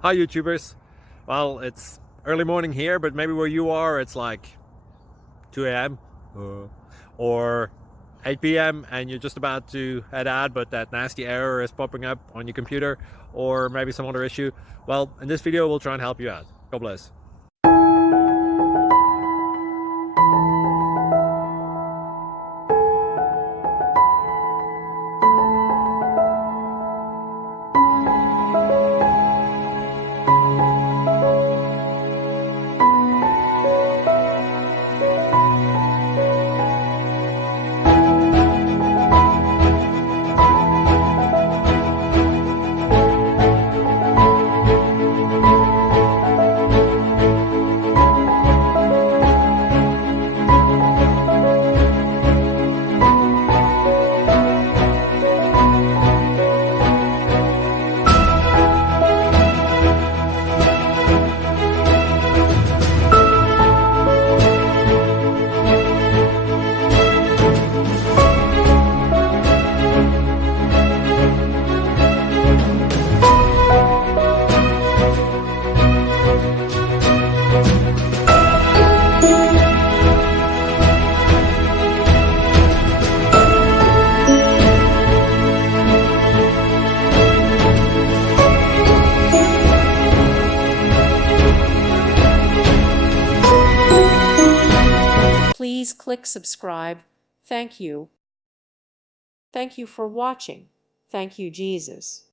Hi YouTubers. Well, it's early morning here, but maybe where you are it's like 2 a.m. or 8 p.m. and you're just about to head out, but that nasty error is popping up on your computer, or maybe some other issue. Well, in this video we'll try and help you out. God bless. Please click subscribe. Thank you. Thank you for watching. Thank you, Jesus.